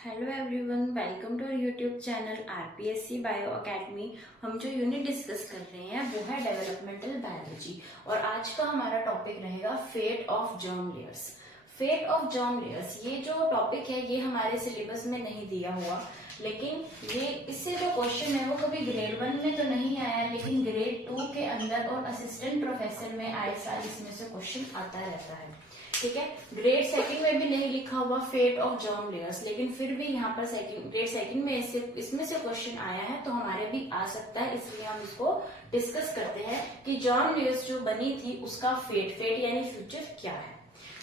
Hello everyone, welcome to YouTube channel RPSC bio academy. हम जो unit discuss कर रहे हैं वो है डेवलपमेंटल बायोलॉजी और आज का हमारा टॉपिक रहेगा fate of germ layers. Fate of germ layers, ये जो टॉपिक है ये हमारे सिलेबस में नहीं दिया हुआ, लेकिन ये इससे जो क्वेश्चन है वो कभी ग्रेड 1 में तो नहीं आया, लेकिन ग्रेड 2 के अंदर और असिस्टेंट प्रोफेसर में आए साल इसमें से क्वेश्चन आता रहता है। ठीक है, ग्रेड सेकंड में भी नहीं लिखा हुआ फेट ऑफ जर्म लेयर्स, लेकिन फिर भी यहाँ पर ग्रेड सेकंड में इसमें से क्वेश्चन आया है तो हमारे भी आ सकता है, इसलिए हम इसको डिस्कस करते हैं कि जर्म लेयर्स जो बनी थी उसका फेट यानी फ्यूचर क्या है।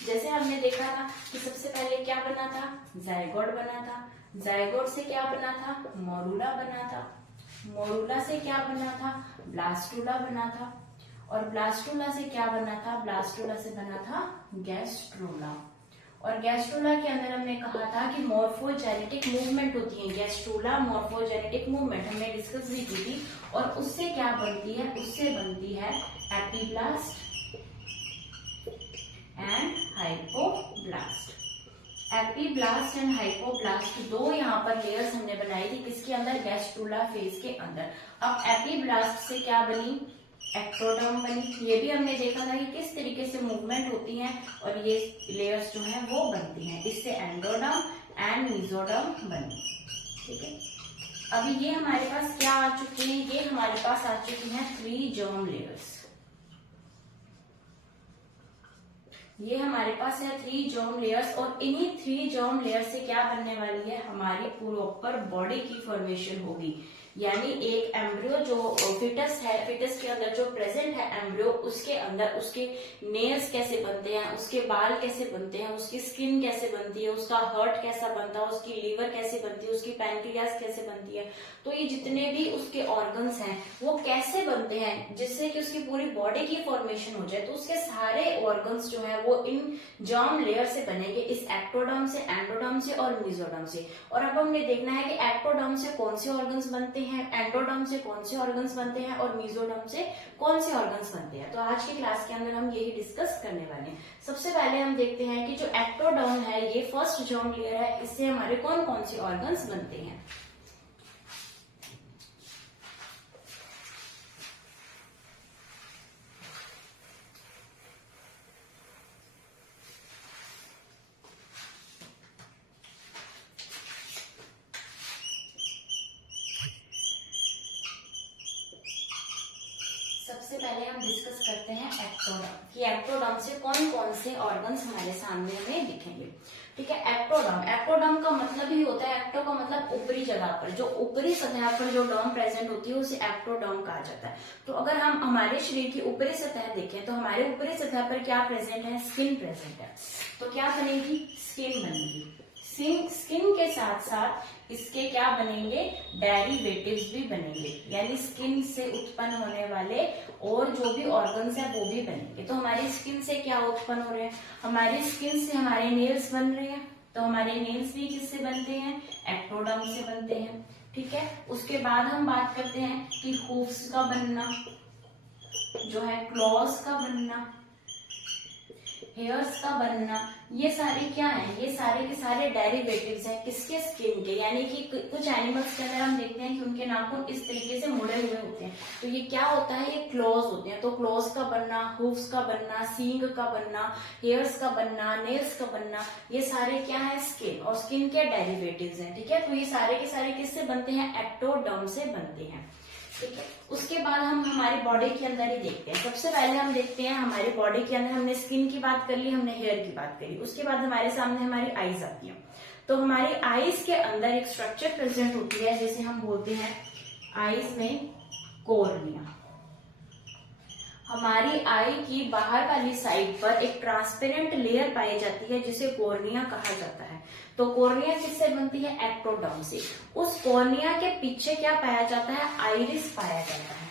जैसे हमने देखा था कि सबसे पहले क्या बना था, जायगोट बना था। जायगोट से क्या बना था, मोरूला बना था। मोरूला से क्या बना था, ब्लास्टूला बना था। और ब्लास्टूला से क्या बना था, ब्लास्टूला से बना था गैस्ट्रोला। और गैस्ट्रोला के अंदर हमने कहा था कि मॉर्फोजेनेटिक मूवमेंट होती है, गैस्ट्रोला मॉर्फोजेनेटिक मूवमेंट हमने डिस्कस भी की थी। और उससे क्या बनती है, उससे बनती है epiblast and hypoblast. Epiblast and hypoblast दो यहाँ पर लेयर्स हमने बनाई थी, किसके अंदर, गैस्ट्रोला फेज के अंदर। अब एपीब्लास्ट से क्या बनी, एक्टोडर्म बनी। ये भी हमने देखा था कि किस तरीके से मूवमेंट होती है और ये लेयर्स जो है वो बनती हैं, इससे एंडोडर्म एंड मेसोडर्म बनी। ठीक है, अभी ये हमारे पास क्या आ चुकी है, ये हमारे पास आ चुकी हैं 3 जर्म लेयर्स। ये हमारे पास है 3 जर्म लेयर्स और इन्हीं 3 जर्म लेयर से क्या बनने वाली है, हमारी प्रॉपर बॉडी की फॉर्मेशन होगी। यानी एक एम्ब्रियो जो फिटस है, फिटस के अंदर जो प्रेजेंट है एम्ब्रियो, उसके अंदर उसके नेल्स कैसे बनते हैं, उसके बाल कैसे बनते हैं, उसकी स्किन कैसे बनती है, उसका हार्ट कैसा बनता है, उसकी लीवर कैसे बनती है, उसकी पैंक्रियास कैसे बनती है। तो ये जितने भी उसके ऑर्गन्स हैं वो कैसे बनते हैं जिससे कि उसकी पूरी बॉडी की फॉर्मेशन हो जाए, तो उसके सारे ऑर्गन्स जो है वो इन जर्म लेयर से बनेंगे, इस एक्टोडर्म से, एंडोडर्म से और मेसोडर्म से। और अब हमने देखना है कि एक्टोडर्म से कौन से ऑर्गन्स बनते हैं, एंडोडर्म से कौन से ऑर्गन्स बनते हैं और मेसोडर्म से कौन से ऑर्गन्स बनते हैं। तो आज की क्लास के अंदर हम यही डिस्कस करने वाले हैं। सबसे पहले हम देखते हैं कि जो एक्टोडर्म है ये फर्स्ट जर्म लेयर है, इससे हमारे कौन कौन से ऑर्गन्स बनते हैं। सबसे पहले हम डिस्कस करते हैं एक्टोडर्म कि एक्टोडर्म से कौन कौन से ऑर्गन्स हमारे सामने में दिखेंगे। ठीक है, एक्टोडर्म का मतलब ही होता है, एक्टो का मतलब ऊपरी जगह पर, जो ऊपरी सतह पर जो डर्म प्रेजेंट होती है उसे एक्टोडर्म कहा जाता है। तो अगर हम हमारे शरीर की ऊपरी सतह देखें तो हमारे ऊपरी सतह पर क्या प्रेजेंट है, स्किन प्रेजेंट है। तो क्या बनेगी, स्किन बनेगी। स्किन के साथ साथ इसके क्या बनेंगे, डेरिवेटिव्स भी बनेंगे, यानी स्किन से उत्पन्न होने वाले और जो भी ऑर्गन्स है वो भी बनेंगे। तो हमारी स्किन से क्या उत्पन्न हो रहे हैं, हमारी स्किन से हमारे नेल्स बन रहे हैं, तो हमारे नेल्स भी किससे बनते हैं, एक्टोडर्म से बनते हैं। ठीक है, उसके बाद हम बात करते हैं कि हूफ्स का बनना, जो है क्लॉज का बनना, हेयर्स का बनना, ये सारे क्या हैं, ये सारे के सारे डेरिवेटिव्स हैं किसके, स्किन के। यानी कि कुछ एनिमल्स के अंदर हम देखते हैं कि उनके नाखून इस तरीके से मुड़े हुए होते हैं, तो ये क्या होता है, ये क्लॉज होते हैं। तो क्लॉज का बनना, हूफ्स का बनना, सींग का बनना, हेयर्स का बनना, नेल्स का बनना, ये सारे क्या है, स्किन, और स्किन के डेरिवेटिव्स हैं। ठीक है, तो ये सारे के सारे किससे बनते हैं, एक्टोडर्म से बनते हैं। ठीक है, उसके बाद हम हमारी बॉडी के अंदर ही देखते हैं। सबसे पहले हम देखते हैं हमारी बॉडी के अंदर, हमने स्किन की बात कर ली, हमने हेयर की बात करी, उसके बाद हमारे सामने हमारी आईज आती है। तो हमारी आईज के अंदर एक स्ट्रक्चर प्रेजेंट होती है जिसे हम बोलते हैं आईज में कॉर्निया। हमारी आई की बाहर वाली साइड पर एक ट्रांसपेरेंट लेयर पाई जाती है जिसे कॉर्निया कहा जाता है। तो कॉर्निया किससे बनती है, एक्टोडर्म से। उस कॉर्निया के पीछे क्या पाया जाता है, आइरिस पाया जाता है।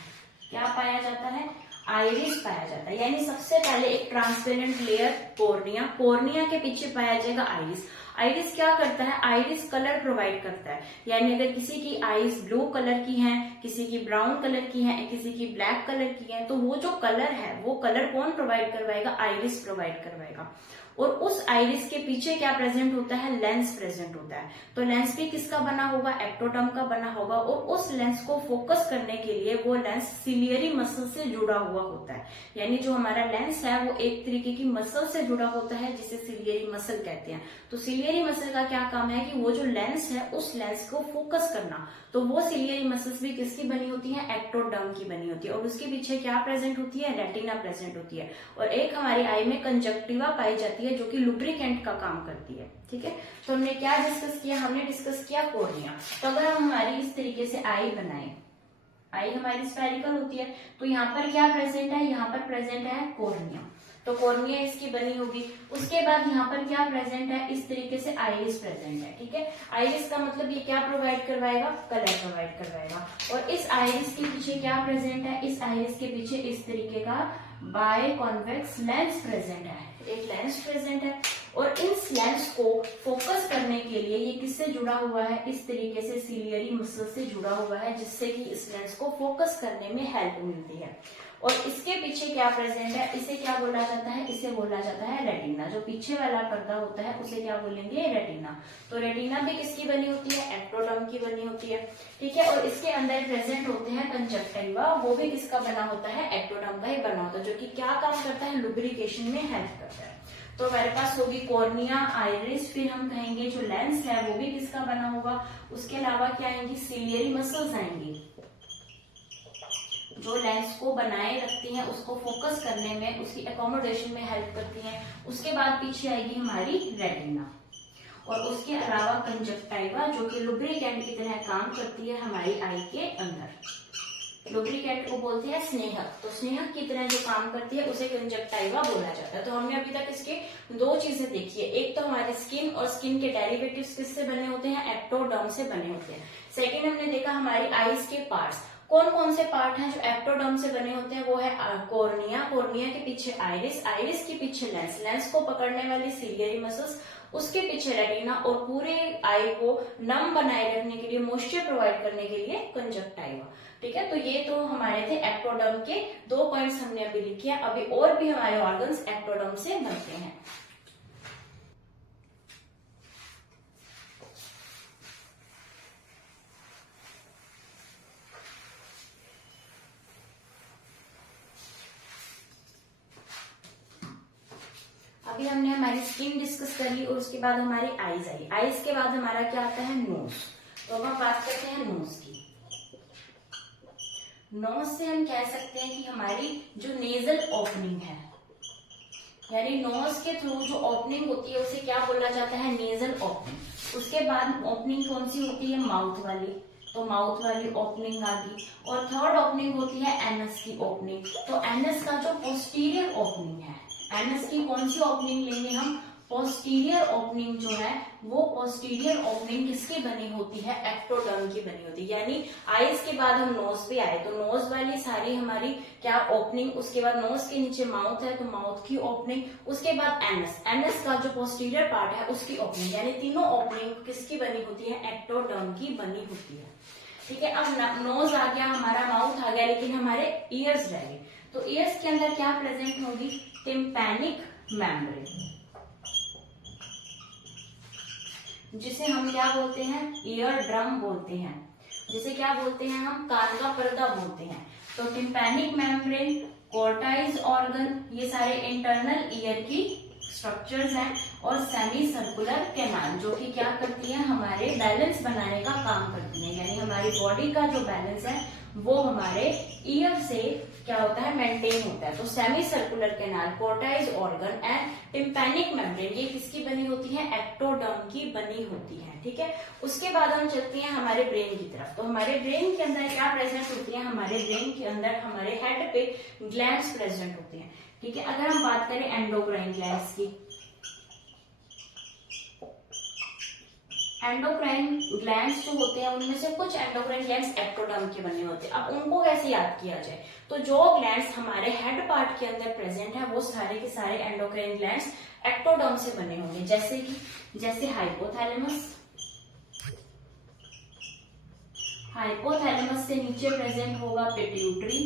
क्या पाया जाता है, आइरिस पाया जाता है। यानी सबसे पहले एक ट्रांसपेरेंट लेयर कॉर्निया, कॉर्निया के पीछे पाया जाएगा आइरिस। आइरिस क्या करता है, आइरिस कलर प्रोवाइड करता है। यानी अगर किसी की आईज ब्लू कलर की हैं, किसी की ब्राउन कलर की हैं, किसी की ब्लैक कलर की हैं, तो वो जो कलर है वो कलर कौन प्रोवाइड करवाएगा, आइरिस प्रोवाइड करवाएगा। और उस आइरिस के पीछे क्या प्रेजेंट होता है, लेंस प्रेजेंट होता है। तो लेंस भी किसका बना होगा, एक्टोडर्म का बना होगा। और उस लेंस को फोकस करने के लिए वो लेंस सिलियरी मसल से जुड़ा हुआ होता है। यानी जो हमारा लेंस है वो एक तरीके की मसल से जुड़ा होता है जिसे सिलियरी मसल कहते हैं। तो सिलियरी मसल का क्या काम है कि वो जो लेंस है उस लेंस को फोकस करना। तो वो सिलियरी मसल्स भी किसकी बनी होती है, एक्टोडर्म की बनी होती है। और उसके पीछे क्या प्रेजेंट होती है, रेटिना प्रेजेंट होती है। और एक हमारी आई में कंजक्टिवा पाई जाती है जो कि लुब्रिकेंट का काम करती है। ठीक है, तो हमने क्या डिस्कस किया, हमने डिस्कस किया कॉर्निया। तो अगर हम हमारी इस तरीके से आई बनाए, आई हमारी स्फेरिकल होती है, तो यहाँ पर क्या प्रेजेंट है, यहाँ पर प्रेजेंट है कॉर्निया। तो कॉर्निया इसकी बनी होगी। उसके बाद यहाँ पर क्या प्रेजेंट है, इस तरीके से आइरिस प्रेजेंट है। ठीक है, आइरिस का मतलब ये क्या प्रोवाइड करवाएगा, कलर प्रोवाइड करवाएगा। और इस आइरिस के पीछे क्या प्रेजेंट है, इस आइरिस के पीछे इस तरीके का बाय कॉन्वेक्स लेंस प्रेजेंट है, एक लेंस प्रेजेंट है। और इस लेंस को फोकस करने के लिए ये किससे जुड़ा हुआ है, इस तरीके से सिलियरी मसल से जुड़ा हुआ है, जिससे कि इस लेंस को फोकस करने में हेल्प मिलती है। और इसके पीछे क्या प्रेजेंट है, इसे क्या बोला जाता है, इसे बोला जाता है रेटिना। जो पीछे वाला पर्दा होता है उसे क्या बोलेंगे, रेटिना। तो रेटिना भी किसकी बनी होती है, एक्टोडर्म की बनी होती है। ठीक है, और इसके अंदर प्रेजेंट होते हैं कंजक्टिवा, वो भी किसका बना होता है, एक्टोडर्म का ही बना होता है, जो कि क्या काम करता है, लुब्रिकेशन में हेल्प करता है। तो हमारे पास होगी कॉर्निया, आइरिस, फिर हम कहेंगे जो लेंस है वो भी किसका बना होगा। उसके अलावा क्या आएंगी, सिलियरी मसल्स आएंगी जो लेंस को बनाए रखती हैं, उसको फोकस करने में, उसकी एकोमोडेशन में हेल्प करती हैं। उसके बाद पीछे आएगी हमारी रेटिना। और उसके अलावा कंजक्टिवा जो कि लुब्रिकेंट की तरह काम करती है हमारी आई के अंदर। लुब्रिकेंट को बोलते हैं स्नेहक। तो स्नेहक की तरह जो काम करती है उसे कंजक्टिवा बोला जाता है। तो हमने अभी तक इसके दो चीजें देखी है, एक तो हमारी स्किन, और स्किन के डेरिवेटिव्स किससे बने होते हैं, एक्टोडर्म से बने होते हैं। सेकेंड हमने देखा हमारी आईज के पार्ट्स, कौन कौन से पार्ट हैं जो एक्टोडर्म से बने होते हैं, वो है कॉर्निया, कॉर्निया के पीछे आइरिस, आइरिस के पीछे लेंस, लेंस को पकड़ने वाली सिलियरी मसल्स, उसके पीछे रेटिना, और पूरे आई को नम बनाए रखने के लिए, मॉइस्चर प्रोवाइड करने के लिए कंजक्टिवा। ठीक है, तो ये तो हमारे थे एक्टोडर्म के दो पॉइंट्स हमने अभी लिखे हैं। अभी और भी हमारे ऑर्गन्स एक्टोडर्म से बनते हैं। अभी हमने हमारी स्किन डिस्कस कर ली और उसके बाद हमारी आईज आई। आईज के बाद हमारा क्या आता है, नोज। तो अब हम बात करते हैं नोज की। नोज से हम कह सकते हैं कि हमारी जो नेजल ओपनिंग है, यानी नोज के थ्रू जो ओपनिंग होती है उसे क्या बोला जाता है, नेजल ओपनिंग। उसके बाद ओपनिंग कौन सी होती है, माउथ वाली। तो माउथ वाली ओपनिंग आ गई। और थर्ड ओपनिंग होती है एनस की ओपनिंग। तो एनस का जो पोस्टीरियर ओपनिंग है, एनस की कौन सी ओपनिंग लेंगे हम, पोस्टीरियर ओपनिंग जो है वो पोस्टीरियर ओपनिंग किसकी बनी होती है, एक्टोडर्म की बनी होती है। यानी आईज के बाद हम नोज पे आए, तो नोज वाली सारी हमारी क्या ओपनिंग, उसके बाद नोज के नीचे माउथ है तो माउथ की ओपनिंग, उसके बाद एनस, एनस का जो पोस्टीरियर पार्ट है उसकी ओपनिंग, यानी तीनों ओपनिंग किसकी बनी होती है, एक्टोडर्म की बनी होती है। ठीक है, अब नोज आ गया हमारा, माउथ आ गया, लेकिन हमारे ईयर्स रह गए। तो ईयर्स के अंदर क्या प्रेजेंट होगी, टिम्पैनिक मेम्ब्रेन, जिसे हम क्या बोलते हैं, ईयर ड्रम बोलते हैं, जिसे क्या बोलते हैं हम, कान का पर्दा बोलते हैं। तो टिम्पैनिक मेम्ब्रेन, कोर्टाइज ऑर्गन, ये सारे इंटरनल ईयर की स्ट्रक्चर्स हैं। और सेमी सर्कुलर कैनाल जो कि क्या करती है, हमारे बैलेंस बनाने का काम करती है, यानी हमारी बॉडी का जो बैलेंस है वो हमारे ईयर से क्या होता है, मेंटेन होता है। तो semi circular canal, Corti's organ and tympanic membrane, ये किसकी बनी होती है, एक्टोडर्म की बनी होती है। ठीक है, उसके बाद हम चलते हैं हमारे ब्रेन की तरफ। तो हमारे ब्रेन के अंदर क्या प्रेजेंट होती है, हमारे ब्रेन के अंदर हमारे हेड पे ग्लैंड्स प्रेजेंट होते हैं। ठीक है, अगर हम बात करें एंडोक्राइन ग्लैंड्स की, एंडोक्राइन ग्लैंड्स जो होते हैं उनमें से कुछ एंडोक्राइन ग्लैंड्स एक्टोडर्म के बने होते हैं। अब उनको कैसे याद किया जाए, तो जो ग्लैंड्स हमारे हेड पार्ट के अंदर प्रेजेंट है वो सारे के सारे एंडोक्राइन ग्लैंड्स एक्टोडर्म से बने होंगे, जैसे हाइपोथैलेमस, हाइपोथैलेमस से नीचे प्रेजेंट होगा पिट्यूटरी,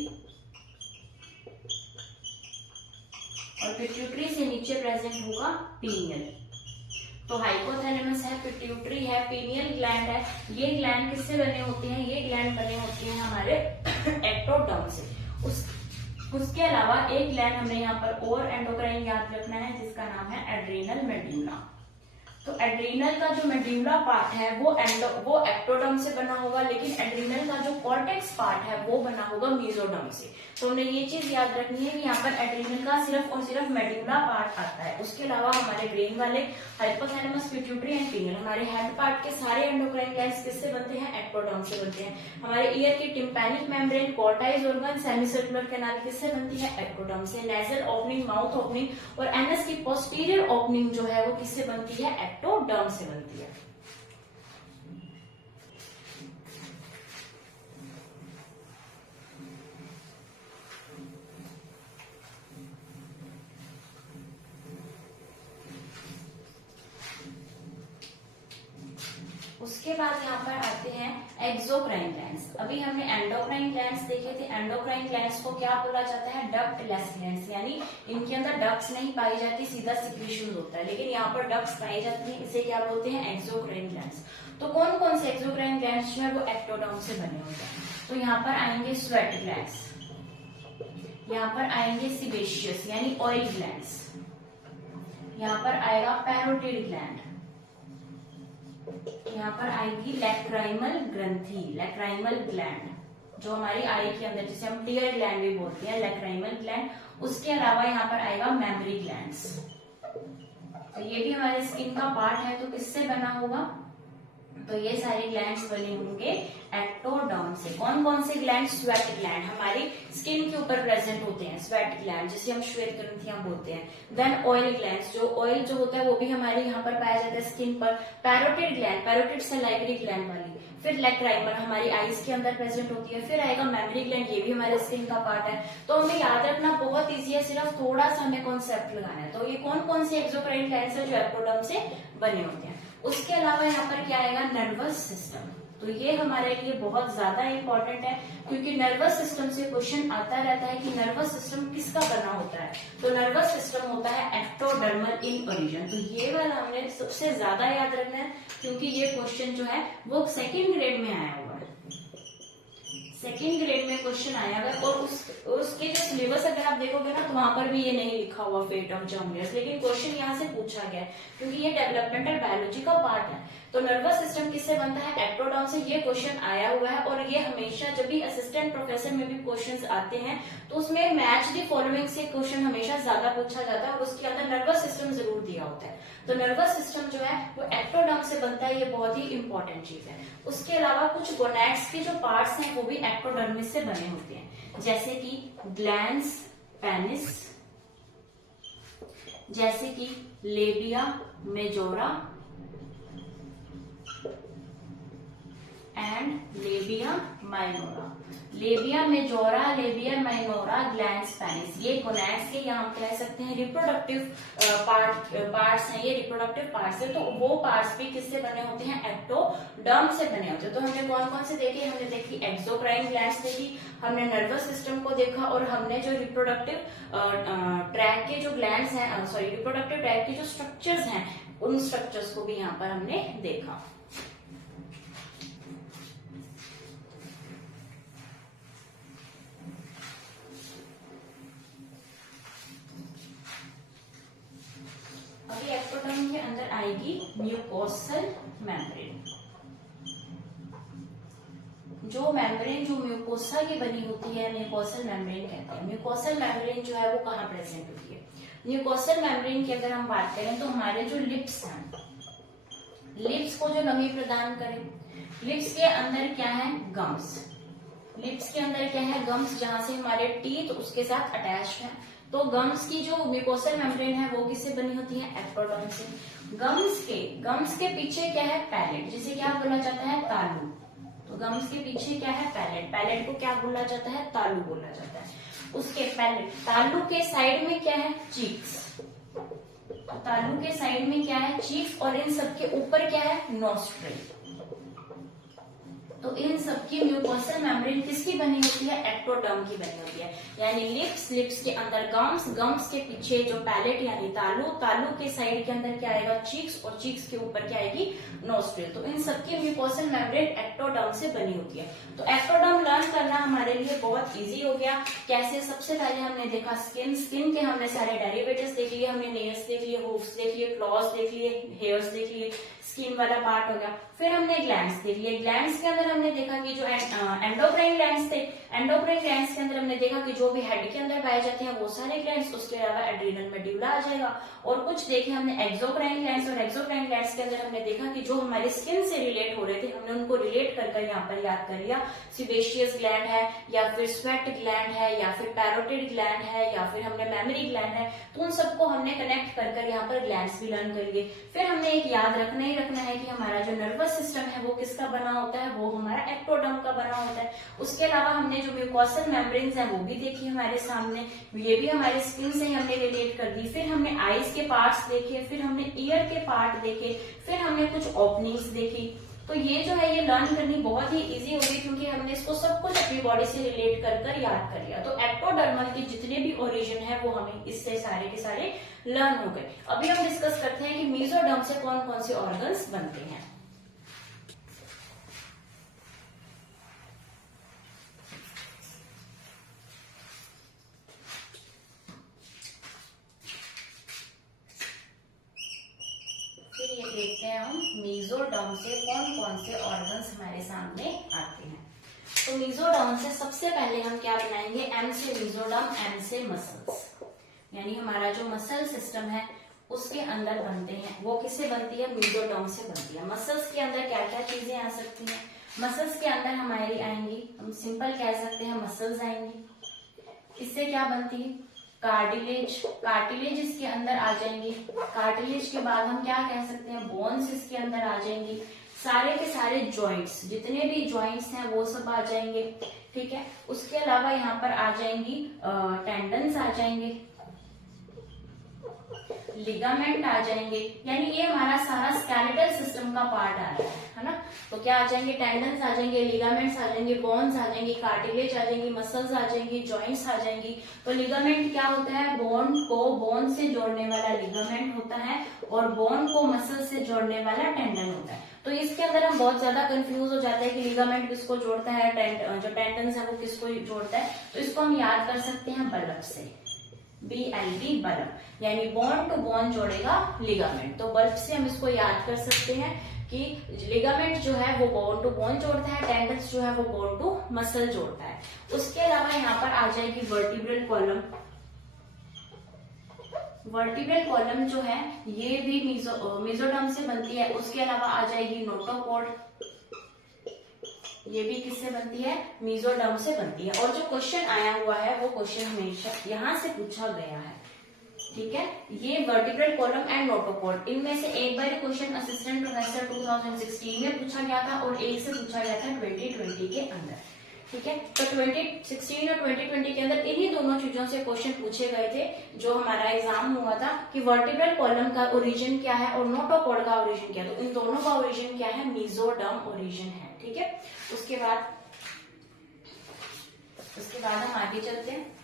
और पिट्यूटरी से नीचे प्रेजेंट होगा पीनियल। तो हाइपोथैलेमस है, पिट्यूटरी है, पीनियल ग्लैंड है। ये ग्लैंड किससे बने होते हैं? ये ग्लैंड बने होते हैं हमारे एक्टोडर्म से। उसके अलावा एक ग्लैंड हमें यहाँ पर और एंडोक्राइन याद रखना है, जिसका नाम है एड्रीनल मेड्यूला। तो एड्रीनल का जो मेड्यूला पार्ट है वो एक्टोडर्म से बना होगा, लेकिन एड्रीनल का जो कॉर्टेक्स पार्ट है वो बना होगा मेसोडर्म से। तो हमने ये चीज याद रखनी है कि यहाँ पर एड्रीनल का सिर्फ और सिर्फ मेड्यूला पार्ट आता है। उसके अलावा हमारे ब्रेन वाले हाइपोथैलेमस, पिट्यूटरी एंड पीनियल, हमारे हेड पार्ट के सारे एंडोक्राइन ग्लैंड्स किससे बनते हैं? एक्टोडर्म से बनते हैं। हमारे ईयर की टिम्पैनिक मेम्ब्रेन, कॉर्टाइज ऑर्गन, सेमीसर्कुलर कैनाल किससे बनती है? एक्टोडर्म से। नेजल ओपनिंग, माउथ ओपनिंग और एनस की पोस्टीरियर ओपनिंग जो है वो किससे बनती है? एक्टोडर्म से बनती है। उसके बाद यहाँ पर आते हैं एक्सोक्राइन ग्लैंड्स। अभी हमने एंडोक्राइन ग्लैंड्स देखे थे। एंडोक्राइन ग्लैंड्स को क्या बोला जाता है? डक्टलेस ग्लैंड्स, यानी इनके अंदर डक्ट्स नहीं पाई जाती, सीधा सिक्रीशन होता है। लेकिन यहाँ पर डक्ट्स पाई जाती है, इसे क्या बोलते हैं? Exocrine glands. तो कौन कौन से एक्सोक्राइन ग्लैंड्स जो है वो एक्टोडर्म से बने होते हैं? तो यहाँ पर आएंगे स्वेट ग्लैंड्स, यहाँ पर आएंगे सीबेशियस यानी ऑयल ग्लैंड्स, यहाँ पर आएगा पैरोटिड ग्लैंड, यहाँ पर आएगी लैक्राइमल ग्रंथि, लैक्राइमल ग्लैंड जो हमारी आई के अंदर, जिसे हम टीयर ग्लैंड भी बोलते हैं, लैक्राइमल ग्लैंड। उसके अलावा यहाँ पर आएगा मेमरी ग्लैंड्स। तो ये भी हमारे स्किन का पार्ट है, तो किससे बना होगा? तो ये सारे ग्लैंड्स बने होंगे एक्टोडर्म से। कौन कौन से ग्लैंड? स्वेट ग्लैंड, हमारी स्किन के ऊपर प्रेजेंट होते हैं स्वेट ग्लैंड, जिसे हम श्वेत ग्रंथियां बोलते हैं। देन ऑयल ग्लैंड्स, जो ऑयल जो होता है वो भी हमारे यहाँ पर पाया जाता है स्किन पर। Parotid gland, parotid salivary gland वाली। फिर लैक्राइमल हमारी आईज के अंदर प्रेजेंट होती है। फिर आएगा मेमरी ग्लैंड, ये भी हमारे स्किन का पार्ट है। तो हमें याद रखना बहुत ईजी है, सिर्फ थोड़ा सा हमें कॉन्सेप्ट लगाना है। तो ये कौन कौन से एक्सोक्राइन ग्लैंड्स है जो एक्टोडर्म से बने होते हैं। उसके अलावा यहाँ पर क्या आएगा? Nervous system. तो ये हमारे लिए बहुत ज्यादा इंपॉर्टेंट है, क्योंकि नर्वस सिस्टम से क्वेश्चन आता रहता है कि नर्वस सिस्टम किसका बना होता है। तो नर्वस सिस्टम होता है एक्टोडर्मल इन ओरिजिन। तो ये वाला हमने सबसे ज्यादा याद रखना है, क्योंकि ये क्वेश्चन जो है वो सेकेंड ग्रेड में आया हुआ है। सेकेंड ग्रेड में क्वेश्चन आया है, और उसके जो सिलेबस अगर आप देखोगे ना तो वहां पर भी ये नहीं लिखा हुआ फेट ऑफ जर्म लेयर्स, लेकिन क्वेश्चन यहाँ से पूछा गया है, क्योंकि ये डेवलपमेंटल बायोलॉजी का पार्ट है। तो नर्वस सिस्टम किससे बनता है? एक्टोडर्म से। ये क्वेश्चन आया हुआ है, और ये हमेशा जब भी असिस्टेंट प्रोफेसर में भी क्वेश्चंस आते हैं तो उसमें मैच द फॉलोइंग से क्वेश्चन हमेशा ज्यादा पूछा जाता है, और उसके अंदर नर्वस सिस्टम जरूर दिया होता है। तो नर्वस सिस्टम जो है वो एक्टोडर्म से बनता है, ये बहुत ही इंपॉर्टेंट चीज है। उसके अलावा कुछ गोनैड्स के जो पार्ट्स हैं वो भी एक्टोडर्मिस से बने होते हैं, जैसे कि ग्लैंड्स पेनिस, जैसे कि labia majora and labia minora. Labia majora, labia minora, glands penis, ये गोनैड्स के यहाँ हम कह सकते हैं रिप्रोडक्टिव पार्ट्स हैं। ये रिप्रोडक्टिव पार्ट्स है, तो वो पार्ट्स भी किससे बने होते हैं? एक्टोडर्म से बने होते हैं। तो हमने कौन कौन से देखे? हमने देखी एक्सोक्राइन ग्लैंड्स देखी, हमने नर्वस सिस्टम को देखा, और हमने जो रिप्रोडक्टिव ट्रैक के जो ग्लैंड्स हैं, सॉरी रिप्रोडक्टिव ट्रैक के जो स्ट्रक्चर्स हैं, उन स्ट्रक्चर्स को भी यहाँ पर हमने देखा। अभी एक्टोडर्म के अंदर आएगी म्यूकोसल मेम्ब्रेन। जो मेम्ब्रेन जो म्यूकोसा की बनी होती है म्यूकोसल मेम्ब्रेन कहते हैं। म्यूकोसल मेम्ब्रेन जो है वो कहाँ प्रेजेंट होती है? म्यूकोसल मेम्ब्रेन की अगर हम बात करें तो हमारे जो लिप्स हैं, लिप्स को जो नमी प्रदान करें, लिप्स के अंदर क्या है? गम्स। लिप्स के अंदर क्या है? गम्स, जहां से हमारे टीथ उसके साथ अटैच्ड है। तो गम्स की जो म्यूकोसल मेम्ब्रेन है वो किससे बनी होती है? एक्टोडर्म से। गम्स के पीछे क्या है? पैलेट, जिसे क्या बोला जाता है? तालू। तो गम्स के पीछे क्या है? पैलेट। पैलेट को क्या बोला जाता है? तालू बोला जाता है। उसके पैलेट तालू के साइड में क्या है? चीक्स। तालू के साइड में क्या है, चीक्स, और इन सबके ऊपर क्या है, नोस्ट्रल। तो इन सबकी म्यूकोसल मेम्ब्रेन किसकी बनी होती है, एक्टोडर्म की बनी होती है। यानी लिप्स, लिप्स के अंदर गम्स, गम्स के पीछे जो पैलेट यानी तालू, तालू के साइड के अंदर क्या आएगा, चीक्स, और चीक्स के ऊपर क्या आएगी, नोस्ट्रिल। तो इन सबकी म्यूकोसल मेम्ब्रेन एक्टोडर्म से बनी होती है। तो एक्टोडर्म लर्न करना हमारे लिए बहुत इजी हो गया। कैसे, सबसे पहले हमने देखा स्किन, स्किन के हमने सारे डेरिवेटिव्स देख लिए, हमने नेल्स देख लिए, हूफ्स देख लिए, क्लॉज देख लिए, हेयर्स देख लिए, स्किन वाला पार्ट हो गया। फिर हमने ग्लैंड्स देख लिए, ग्लैंड्स के अंदर हमने देखा कि जो एंडोक्राइन ग्लैंड्स थे, एंडोक्राइन ग्लैंड्स के अंदर हमने देखा कि जो भी हेड के अंदर पाए जाते हैं वो सारे ग्लैंड्स, उसके अलावा एड्रीनल मेड्यूला आ जाएगा। और कुछ देखे हमने एक्सोक्राइन ग्लैंड्स, और एक्सोक्राइन ग्लैंड्स के अंदर हमने देखा कि जो हमारे स्किन से रिलेट हो रहे थे हमने उनको रिलेट कर यहाँ पर याद कर लिया। सिबेशियस ग्लैंड है, या फिर स्वेट ग्लैंड है, या फिर पैरोटिड ग्लैंड है, या फिर हमने मेमोरी ग्लैंड है। तो उन सबको हमने कनेक्ट कर यहाँ पर ग्लैंड्स भी लर्न करेंगे। फिर हमने एक याद रखना ही रखना है कि हमारा जो नर्वस सिस्टम है वो किसका बना होता है, वो हमारा एक्टोडर्म का बना होता है। उसके अलावा हमने जो म्यूकोसल मेम्ब्रेन्स है वो भी देखी हमारे सामने, ये भी हमारे स्किन से ही हमने रिलेट कर दी। फिर हमने आईज के पार्ट्स देखे, फिर हमने ईयर के पार्ट देखे, फिर हमने कुछ ओपनिंग्स देखी। तो ये जो है ये लर्न करनी बहुत ही इजी हो गई, क्योंकि हमने इसको सब कुछ अपनी बॉडी से रिलेट कर याद कर लिया। तो एक्टोडर्मल के जितने भी ओरिजिन है वो हमें इससे सारे के सारे लर्न हो गए। अभी हम डिस्कस करते हैं कि मेसोडर्म से कौन कौन से ऑर्गन्स बनते हैं। फिर ये देखते हैं हम मेसोडर्म से कौन कौन से ऑर्गन्स हमारे सामने आते हैं। तो मेसोडर्म से सबसे पहले हम क्या बनाएंगे, एम से मेसोडर्म, एम से मसल्स, यानी हमारा जो मसल सिस्टम है उसके अंदर बनते हैं। वो किससे बनती है, मेसोडर्म से बनती है। मसल्स के अंदर क्या क्या चीजें आ सकती हैं, मसल्स के अंदर हमारी आएंगी, हम सिंपल कह सकते हैं मसल्स आएंगी। इससे क्या बनती है, कार्टिलेज, कार्टिलेज इसके अंदर आ जाएंगी। कार्टिलेज के बाद हम क्या कह सकते हैं, बोन्स इसके अंदर आ जाएंगी। सारे के सारे जॉइंट्स, जितने भी जॉइंट्स हैं वो सब आ जाएंगे, ठीक है। उसके अलावा यहाँ पर आ जाएंगी टेंडन्स आ जाएंगे, लिगामेंट आ जाएंगे, यानी ये हमारा सारा स्केलेटल सिस्टम का पार्ट आ रहा है ना। तो क्या आ जाएंगे, टेंडन्स आ जाएंगे, लिगामेंट्स आ जाएंगे, बोन्स आ जाएंगी, कार्टिलेज आ जाएंगी, मसल्स आ जाएंगी, जॉइंट्स आ जाएंगी। तो लिगामेंट क्या होता है, बोन को बोन से जोड़ने वाला लिगामेंट होता है, और बोन को मसल से जोड़ने वाला टेंडन होता है। तो इसके अंदर हम बहुत ज्यादा कंफ्यूज हो जाते हैं कि लिगामेंट किसको जोड़ता है, जो टेंडन्स है वो किसको जोड़ता है। तो इसको हम याद कर सकते हैं बल्ब से, BLB बल्ब, यानी बोन टू बोन जोड़ेगा लिगामेंट। तो बल्ब से हम इसको याद कर सकते हैं कि लिगामेंट जो है वो बोन टू बोन जोड़ता है, टेंडन्स जो है वो बोन टू मसल जोड़ता है। उसके अलावा यहाँ पर आ जाएगी वर्टिब्रल कॉलम। वर्टिब्रल कॉलम जो है ये भी मेसोडर्म से बनती है। उसके अलावा आ जाएगी नोटोकॉर्ड, ये भी किससे बनती है, मेसोडर्म से बनती है। और जो क्वेश्चन आया हुआ है वो क्वेश्चन हमेशा यहाँ से पूछा गया है, ठीक है। ये वर्टिब्रल कॉलम एंड नोटोकॉर्ड, इनमें से एक बार क्वेश्चन असिस्टेंट प्रोफेसर 2016 में पूछा गया था और एक से पूछा गया था 2020 के अंदर, ठीक है। तो 2016 और 2020 के अंदर इन्हीं दोनों चीजों से क्वेश्चन पूछे गए थे जो हमारा एग्जाम हुआ था, कि वर्टिब्रल कॉलम का ओरिजिन क्या है और नोटोकॉर्ड का ओरिजिन क्या है। तो इन दोनों का ओरिजिन क्या है, मेसोडर्म ओरिजिन है, ठीक है। उसके बाद हम आगे चलते हैं।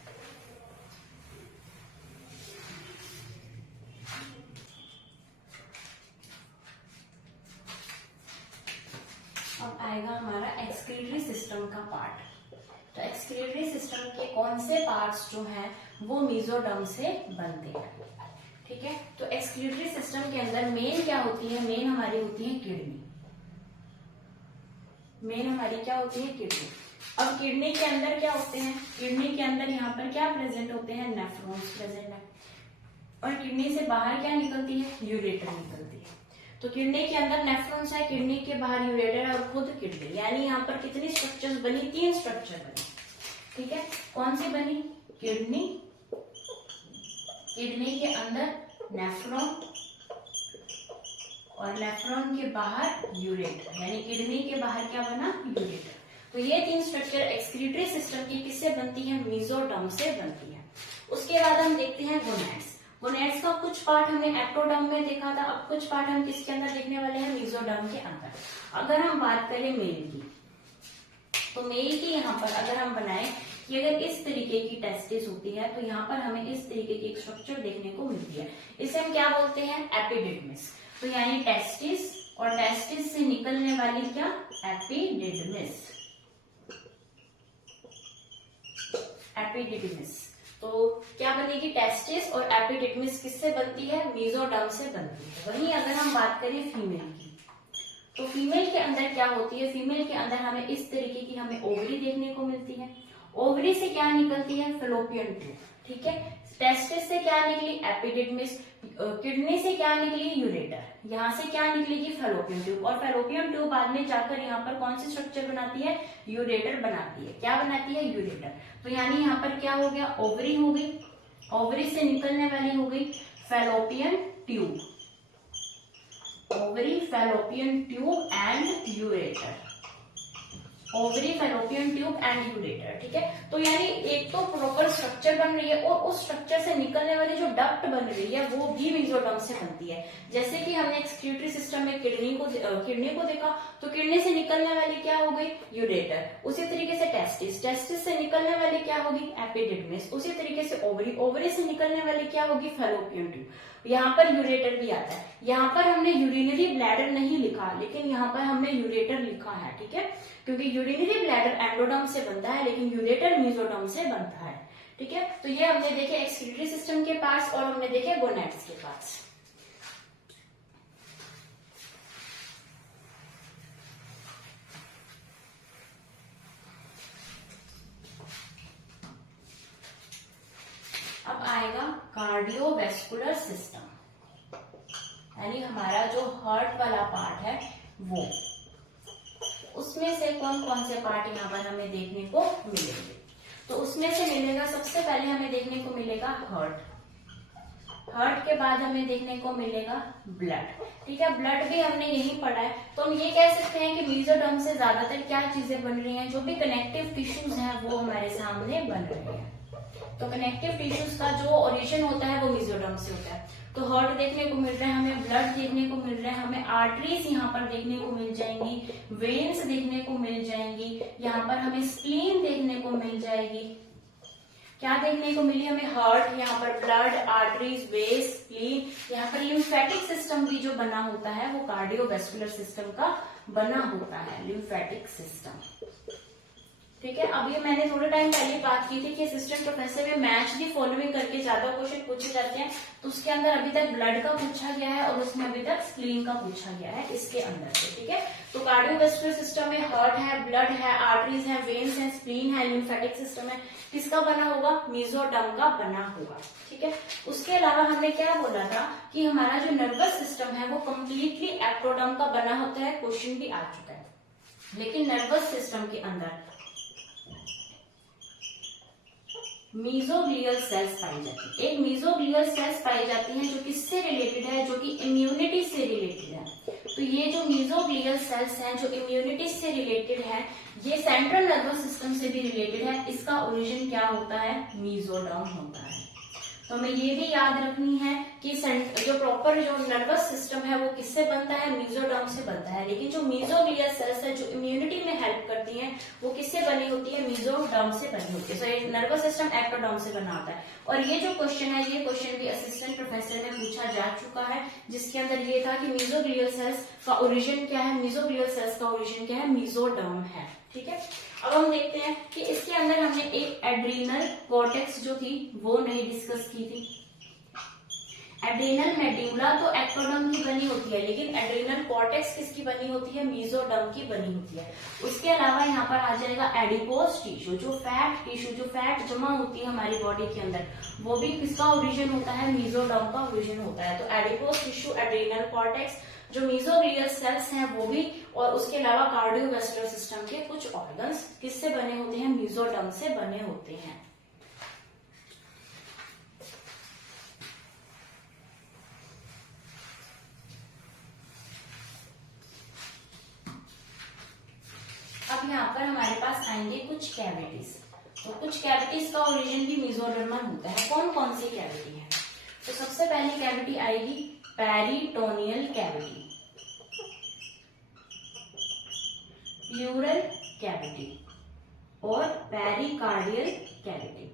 अब आएगा हमारा एक्सक्रीटरी सिस्टम का पार्ट। तो एक्सक्रीटरी सिस्टम के कौन से पार्ट्स जो हैं वो मेसोडर्म से बनते हैं, ठीक है। तो एक्सक्रीटरी सिस्टम के अंदर मेन क्या होती है, मेन हमारी होती है किडनी। मेन हमारी क्या होती है, किडनी। अब किडनी के अंदर क्या होते हैं, किडनी के अंदर यहाँ पर क्या प्रेजेंट होते हैं, नेफ्रॉन्स प्रेजेंट है। और किडनी से बाहर क्या निकलती है, यूरेटर निकलती है। तो किडनी के अंदर नेफ्रॉन्स है, किडनी के बाहर यूरेटर है और खुद किडनी, यानी यहाँ पर कितनी स्ट्रक्चर्स बनी, 3 स्ट्रक्चर बनी, ठीक है। कौन सी बनी, किडनी, किडनी के अंदर नेफ्रॉन और नेफ्रॉन के बाहर यूरेटर, यानी किडनी के बाहर क्या बना, यूरेटर। तो ये 3 स्ट्रक्चर एक्सक्रीटरी सिस्टम की किससे बनती है, मेसोडर्म से बनती है। उसके बाद हम देखते हैं गोनैड्स। गोनेड्स का कुछ पार्ट हमने एक्टोडर्म में देखा था, अब कुछ पार्ट हम किसके अंदर देखने वाले हैं, मेसोडर्म के अंदर। अगर हम बात करें मेल की, तो मेल की यहाँ पर अगर हम बनाए कि अगर इस तरीके की टेस्टिस होती है तो यहाँ पर हमें इस तरीके की एक स्ट्रक्चर देखने को मिलती है। इसे हम क्या बोलते हैं, एपिडिडमिस। तो यानी टेस्टिस और टेस्टिस से निकलने वाली क्या, एपिडिडमिस। एपिडिडमिस तो क्या बनेगी, टेस्टिस और एपिडिडमिस किससे बनती है, मेसोडर्म से बनती है। वहीं अगर हम बात करें फीमेल की, तो फीमेल के अंदर क्या होती है, फीमेल के अंदर हमें इस तरीके की हमें ओवरी देखने को मिलती है। ओवरी से क्या निकलती है, फैलोपियन ट्यूब। ठीक है, टेस्टिस से क्या निकली, एपिडिडमिस। किडनी से क्या निकली, यूरेटर। यहाँ से क्या निकलेगी, फैलोपियन ट्यूब। और फैलोपियन ट्यूब बाद में जाकर यहाँ पर कौन सी स्ट्रक्चर बनाती है, यूरेटर बनाती है। क्या बनाती है, यूरेटर। तो यानी यहाँ पर क्या हो गया, ओवरी हो गई, ओवरी से निकलने वाली हो गई fallopian tube. Ovary, fallopian tube and ureter. Ovary, fallopian tube and ureter. ठीक है, तो यानी एक तो प्रॉपर स्ट्रक्चर बन रही है और उस स्ट्रक्चर से निकलने वाली जो डक्ट बन रही है वो भी मेसोडर्म से बनती है। जैसे कि हमने एक्सक्रीटरी सिस्टम में किडनी को देखा, तो किडनी से निकलने वाली क्या हो गई, यूरेटर। उसी तरीके से टेस्टिस, टेस्टिस से निकलने वाली क्या होगी, एपिडिडमिस। उसी तरीके से ओवरी, ओवरी से निकलने वाली क्या होगी, फैलोपियन ट्यूब। यहाँ पर यूरेटर भी आता है। यहाँ पर हमने यूरिनरी ब्लैडर नहीं लिखा, लेकिन यहाँ पर हमने यूरेटर लिखा है। ठीक है, क्योंकि यूरिनरी ब्लैडर एंडोडर्म से बनता है लेकिन यूरेटर मेसोडर्म से बनता है। ठीक है, तो ये हमने देखे एक्सक्रीटरी सिस्टम के पास और हमने देखे गोनेड्स के पास। अब आएगा कार्डियोवैस्कुलर सिस्टम, यानी हमारा जो हार्ट वाला पार्ट है वो, उसमें से कौन कौन से पार्ट यहाँ पर हमें देखने को मिलेंगे। तो उसमें से मिलेगा, सबसे पहले हमें देखने को मिलेगा हार्ट। हार्ट के बाद हमें देखने को मिलेगा ब्लड। ठीक है, ब्लड भी हमने यही पढ़ा है। तो हम ये कह सकते हैं कि मेसोडर्म से ज्यादातर क्या चीजें बन रही हैं, जो भी कनेक्टिव टिश्यूज हैं वो हमारे सामने बन रहे हैं। तो कनेक्टिव टिश्यूज का जो ओरिजिन होता है वो मेसोडर्म से होता है। तो हार्ट देखने को मिल रहा है, हमें ब्लड देखने को मिल रहा है, हमें आर्टरीज यहाँ पर देखने को मिल जाएंगी, वेन्स देखने को मिल जाएंगी, यहाँ पर हमें स्प्लीन देखने को मिल जाएगी। क्या देखने को मिली हमें, हार्ट, यहाँ पर ब्लड, आर्टरीज, वेन्स, स्प्लीन। यहाँ पर लिम्फेटिक सिस्टम भी जो बना होता है वो कार्डियोवैस्कुलर सिस्टम का बना होता है, लिम्फेटिक सिस्टम। ठीक है, अभी मैंने थोड़े टाइम पहले बात की थी कि असिस्टेंट प्रोफेसर में मैच दी फॉलोइंग करके ज्यादा क्वेश्चन पूछे जाते हैं। तो उसके अंदर अभी तक ब्लड का पूछा गया है और उसमें अभी तक स्प्लीन का पूछा गया है इसके अंदर से। ठीक है, तो कार्डियोवैस्कुलर सिस्टम में हार्ट है, ब्लड है, आर्टरीज है, वेन्स है, स्प्लीन है, लिम्फेटिक सिस्टम है। किसका बना होगा, मेसोडर्म का बना होगा। ठीक है, उसके अलावा हमने क्या बोला था कि हमारा जो नर्वस सिस्टम है वो कम्प्लीटली एक्टोडर्म का बना होता है। क्वेश्चन भी आ चुका है, लेकिन नर्वस सिस्टम के अंदर मीजोग्लियल सेल्स पाई जाती है। एक मीजोग्लियल सेल्स पाई जाती हैं जो किससे रिलेटेड है, जो कि इम्यूनिटी से रिलेटेड है। तो ये जो मीजोग्लियल सेल्स हैं जो इम्यूनिटी से रिलेटेड है, ये सेंट्रल नर्वस सिस्टम से भी रिलेटेड है। इसका ओरिजिन क्या होता है, मेसोडर्म होता है। तो हमें ये भी याद रखनी है कि जो प्रॉपर जो नर्वस सिस्टम है वो किससे बनता है, मेसोडर्म से बनता है। लेकिन जो मेसोग्लियल सेल्स है जो इम्यूनिटी में हेल्प करती हैं वो किससे बनी होती है, मेसोडर्म से बनी होती है। सो नर्वस सिस्टम एक्टोडर्म से बना होता है। और ये जो क्वेश्चन है, ये क्वेश्चन भी असिस्टेंट प्रोफेसर में पूछा जा चुका है, जिसके अंदर ये था कि मेसोग्लियल सेल्स का ओरिजिन क्या है, मेसोग्लियल सेल्स का ओरिजिन क्या है, मेसोडर्म है। ठीक है, अब हम देखते हैं कि इसके अंदर हमने एक एड्रीनल कॉर्टेक्स जो थी वो नहीं डिस्कस की थी। एड्रीनल मेड्यूला तो एक्टोडर्म की बनी होती है, लेकिन एड्रीनल कॉर्टेक्स किसकी बनी होती है, मेसोडर्म की बनी होती है। उसके अलावा यहाँ पर आ जाएगा एडिपोज टिश्यू, जो फैट जमा होती है हमारी बॉडी के अंदर, वो भी किसका ओरिजिन होता है, मेसोडर्म का ओरिजिन होता है। तो एडिपोज टिश्यू, एड्रीनल कॉर्टेक्स, जो मेसोग्लियल सेल्स हैं वो भी, और उसके अलावा कार्डियोवैस्कुलर सिस्टम के कुछ ऑर्गन्स किससे बने होते हैं, मेसोडर्म से बने होते हैं। अब यहाँ पर हमारे पास आएंगे कुछ कैविटीज। तो कुछ कैविटीज का ओरिजिन भी मेसोडर्मल होता है। कौन कौन सी कैविटी है, तो सबसे पहली कैविटी आएगी पेरिटोनियल कैविटी, प्लूरल कैविटी और पेरिकार्डियल कैविटी।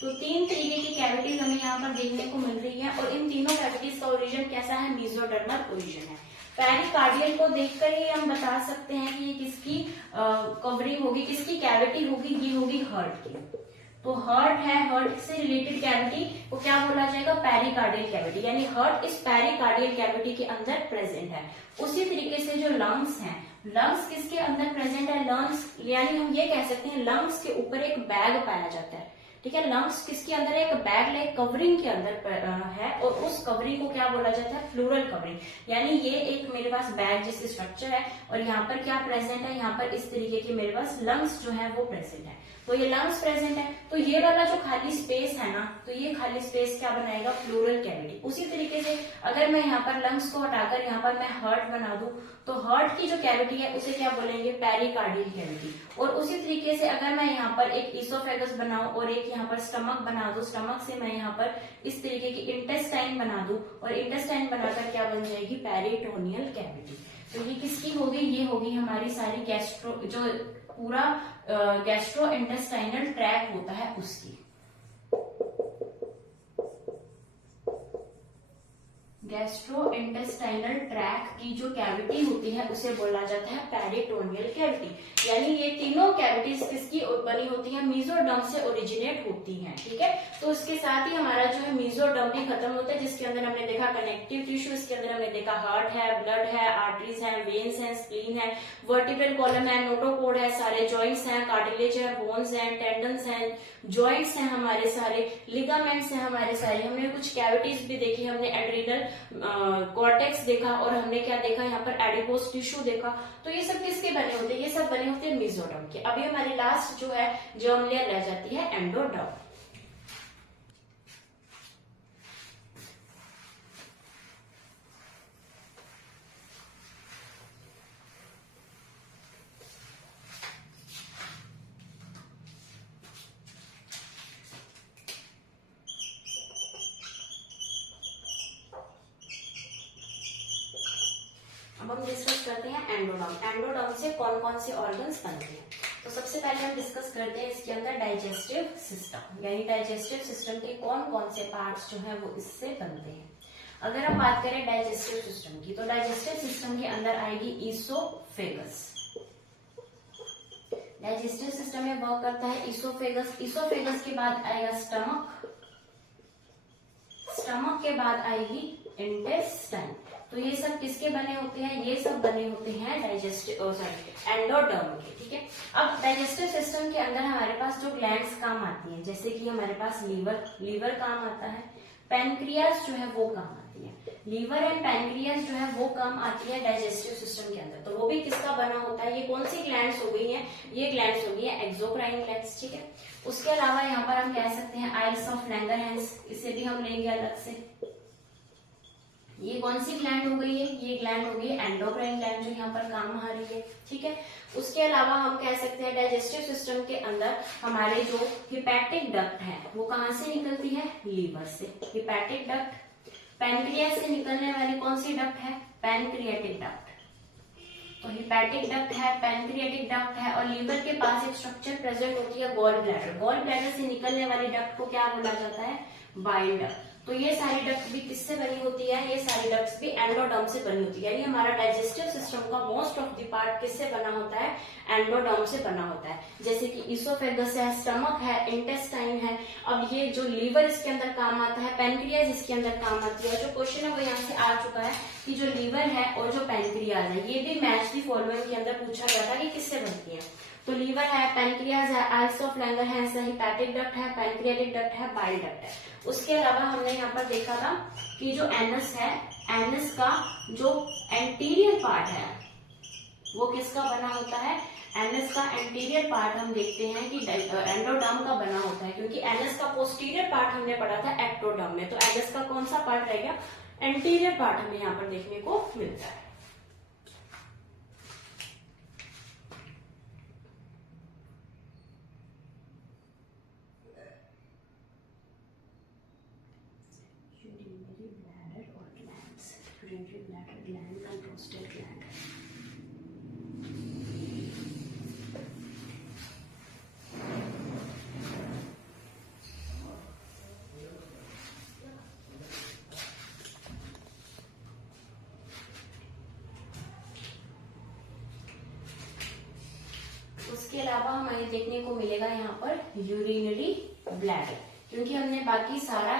तो तीन तरीके की कैविटीज हमें यहाँ पर देखने को मिल रही है और इन तीनों कैविटीज का ओरिजिन कैसा है, मेसोडर्मल ओरिजिन है। पेरिकार्डियल को देखकर ही हम बता सकते हैं कि ये किसकी कवरिंग होगी, किसकी कैविटी होगी, ये होगी हार्ट की। तो हार्ट है, हार्ट से रिलेटेड कैविटी को क्या बोला जाएगा, पेरिकार्डियल कैविटी, यानी हार्ट इस पेरिकार्डियल कैविटी के अंदर प्रेजेंट है। उसी तरीके से जो लंग्स हैं, लंग्स किसके अंदर प्रेजेंट है, लंग्स यानी हम ये कह सकते हैं लंग्स के ऊपर एक बैग पाया जाता है, ठीक है। लंग्स किसके अंदर है, एक बैग लाइक कवरिंग के अंदर है और उस कवरिंग को क्या बोला जाता है, फ्लोरल कवरिंग। यानी ये एक मेरे पास बैग जैसे स्ट्रक्चर है और यहाँ पर क्या प्रेजेंट है, यहाँ पर इस तरीके के मेरे पास लंग्स जो है वो प्रेजेंट है। तो ये लंग्स प्रेजेंट है, तो ये वाला जो खाली स्पेस है ना, तो ये खाली स्पेस क्या बनाएगा, फ्लोरल कैविटी। उसी तरीके से अगर मैं यहाँ पर लंग्स को हटाकर यहाँ पर मैं हार्ट बना दूं, तो हार्ट की जो कैविटी है उसे क्या बोलेंगे, पेरिकार्डियल कैविटी। और उसी तरीके से अगर मैं यहाँ पर एक इसोफेगस बनाऊं और एक यहाँ पर स्टमक बना दूं, स्टमक से मैं यहाँ पर इस तरीके की इंटेस्टाइन बना दूं और इंटेस्टाइन बनाकर क्या बन जाएगी, पेरिटोनियल कैविटी। तो ये किसकी होगी, ये होगी हमारी सारी गैस्ट्रो, जो पूरा गैस्ट्रो इंटेस्टाइनल ट्रैक होता है उसकी। गैस्ट्रो इंटेस्टाइनल ट्रैक की जो कैविटी होती है उसे बोला जाता है पेरिटोनियल कैविटी। यानी ये तीनों कैविटीज किसकी बनी होती है, मेसोडर्म से ओरिजिनेट होती हैं, ठीक है। तो इसके साथ ही हमारा जो है मेसोडर्म भी खत्म होता है, जिसके अंदर हमने देखा कनेक्टिव टिश्यू, इसके अंदर हमने देखा हार्ट है, ब्लड है, आर्टरीज है, वेन्स है, स्प्लीन है, वर्टिब्रल कॉलम है, नोटोकोड है, सारे जॉइंट्स हैं, कार्टिलेज है, बोन्स हैं, टेंडन्स हैं, जॉइंट्स हैं हमारे सारे, लिगामेंट्स हैं हमारे सारे। हमने कुछ कैविटीज भी देखी, हमने एड्रिनल कॉर्टेक्स देखा और हमने क्या देखा, यहाँ पर एडिपोस टिश्यू देखा। तो ये सब किसके बने होते हैं, ये सब बने होते हैं मेसोडर्म के। अभी हमारी लास्ट जो है जर्म लेयर रह जाती है एंडोडर्म। अब हम डिस्कस करते हैं एंडोडर्म। एंडोडर्म से कौन कौन से ऑर्गन्स बनते हैं। तो सबसे पहले हम डिस्कस करते हैं इसके अंदर डाइजेस्टिव सिस्टम, यानी डाइजेस्टिव सिस्टम के कौन कौन से पार्ट्स जो है वो इससे बनते हैं। अगर हम बात करें डाइजेस्टिव सिस्टम की, तो डाइजेस्टिव सिस्टम के अंदर आएगी ईसोफेगस। डाइजेस्टिव सिस्टम में वर्क करता है ईसोफेगस। ईसोफेगस के बाद आएगा स्टमक, स्टमक के बाद आएगी इंटेस्टाइन। तो ये सब किसके बने होते हैं, ये सब बने होते हैं डाइजेस्टिव एंडोडर्म के, ठीक है। अब डाइजेस्टिव सिस्टम के अंदर हमारे पास जो ग्लैंड्स काम आती हैं, जैसे कि हमारे पास लीवर काम आता है, पैनक्रियाज जो है वो काम आती है। लीवर एंड पैनक्रियाज जो है वो काम आती है डाइजेस्टिव सिस्टम के अंदर। तो वो भी किसका बना होता है, ये कौन सी ग्लैंड्स हो गई हैं, ये ग्लैंड्स हो गई है एक्सोक्राइन ग्लैंड्स, ठीक है। उसके अलावा यहाँ पर हम कह सकते हैं आइल्स ऑफ लैंगरहैंस, इसे भी हम लेंगे अलग से। ये कौन सी ग्लैंड हो गई है, ये ग्लैंड हो गई है एंडोक्राइन ग्लैंड, जो यहाँ पर काम आ रही है, ठीक है। उसके अलावा हम कह सकते हैं डाइजेस्टिव सिस्टम के अंदर हमारे जो हिपैटिक डक्ट है वो कहाँ से निकलती है, लीवर से। हिपैटिक डक्ट, पैनक्रियाज से निकलने वाली कौन सी डक्ट है, पैनक्रियाटिक डक्ट। तो हिपैटिक डक्ट है, पैनक्रियाटिक डक्ट है और लीवर के पास एक स्ट्रक्चर प्रेजेंट होती है गॉल ब्लैडर। गॉल ब्लैडर से निकलने वाली डक्ट को क्या बोला जाता है, बाइल डक्ट। तो ये सारी डक्ट भी किससे बनी होती है, ये सारी डक्ट्स भी एंडोडर्म से बनी होती है। यानी हमारा डाइजेस्टिव सिस्टम का मोस्ट ऑफ द पार्ट किससे बना होता है, एंडोडर्म से बना होता है। जैसे कि ईसोफेगस है, स्टमक है, इंटेस्टाइन है। अब ये जो लीवर इसके अंदर काम आता है, पैनक्रियाज इसके अंदर काम आती है। जो क्वेश्चन है वो यहाँ से आ चुका है कि जो लीवर है और जो पैनक्रियाज है, ये भी मैच दी फॉलोइंग के अंदर पूछा गया था कि किससे बनती है। तो लीवर है, पैनक्रियाज है, आइल्स ऑफ लैंगरहैंस है, हिपैटिक डक्ट है, पैनक्रियाटिक डक्ट है, बाइल डक्ट है। उसके अलावा हमने यहाँ पर देखा था कि जो एनस है, एनस का जो एंटीरियर पार्ट है वो किसका बना होता है, एनस का एंटीरियर पार्ट हम देखते हैं कि एंडोडर्म का बना होता है, क्योंकि एनस का पोस्टीरियर पार्ट हमने पढ़ा था एक्टोडर्म में। तो एनस का कौन सा पार्ट रह गया, एंटीरियर पार्ट हमें यहाँ पर देखने को मिलता है। इसके अलावा हमें देखने को मिलेगा यहाँ पर यूरिनरी ब्लैडर, क्योंकि हमने बाकी सारा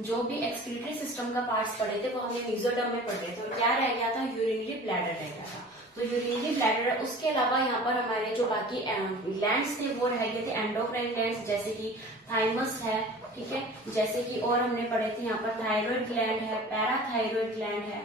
जो भी एक्सक्रीटरी सिस्टम का पार्ट्स पढ़े थे वो हमने मेसोडर्म में पढ़े थे, और क्या रह गया था, यूरिनरी ब्लैडर रह गया था। तो यूरिनरी ब्लैडर, उसके अलावा यहाँ पर हमारे जो बाकी ग्लैंड्स थे वो रह गए थे एंडोक्राइन ग्लैंड्स, जैसे कि थाइमस है, ठीक है, जैसे कि और हमने पढ़े थे यहाँ पर थायराइड ग्लैंड है, पैराथायराइड ग्लैंड है,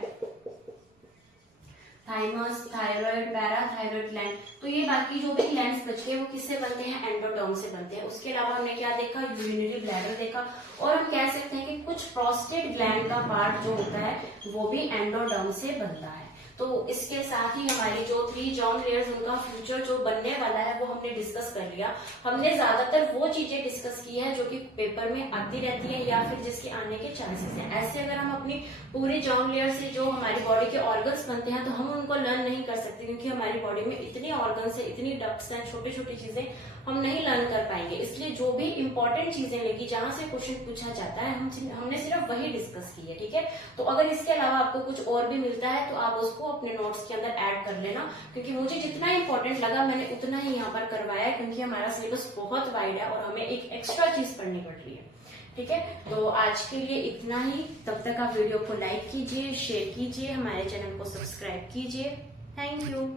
थाइमस, थायराइड, पैराथायराइड ग्लैंड। तो ये बाकी जो भी ग्लैंड्स बच गए वो किससे बनते हैं, एंडोडर्म से बनते हैं। उसके अलावा हमने क्या देखा, यूरिनरी ब्लैडर देखा, और हम कह सकते हैं कि कुछ प्रोस्टेट ग्लैंड का पार्ट जो होता है वो भी एंडोडर्म से बनता है। तो इसके साथ ही हमारी जो 3 जर्म लेयर्स उनका फ्यूचर जो बनने वाला है वो हमने डिस्कस कर लिया। हमने ज्यादातर वो चीजें डिस्कस की है जो कि पेपर में आती रहती है या फिर जिसके आने के चांसेस हैं। ऐसे अगर हम अपनी पूरी जर्म लेयर से जो हमारी बॉडी के ऑर्गन्स बनते हैं तो हम उनको लर्न नहीं कर सकते, क्योंकि हमारी बॉडी में इतनी ऑर्गन्स है, इतनी डक्ट्स हैं, छोटी छोटी चीजें हम नहीं लर्न कर पाएंगे। इसलिए जो भी इंपॉर्टेंट चीजें लगी, जहां से क्वेश्चन पूछा जाता है, हमने सिर्फ वही डिस्कस की है, ठीक है। तो अगर इसके अलावा आपको कुछ और भी मिलता है तो आप उसको अपने नोट्स के अंदर ऐड कर लेना, क्योंकि मुझे जितना इंपॉर्टेंट लगा मैंने उतना ही यहाँ पर करवाया है, क्योंकि हमारा सिलेबस बहुत वाइड है और हमें एक एक्स्ट्रा चीज पढ़नी पड़ रही है, ठीक है। तो आज के लिए इतना ही। तब तक आप वीडियो को लाइक कीजिए, शेयर कीजिए, हमारे चैनल को सब्सक्राइब कीजिए। Thank you.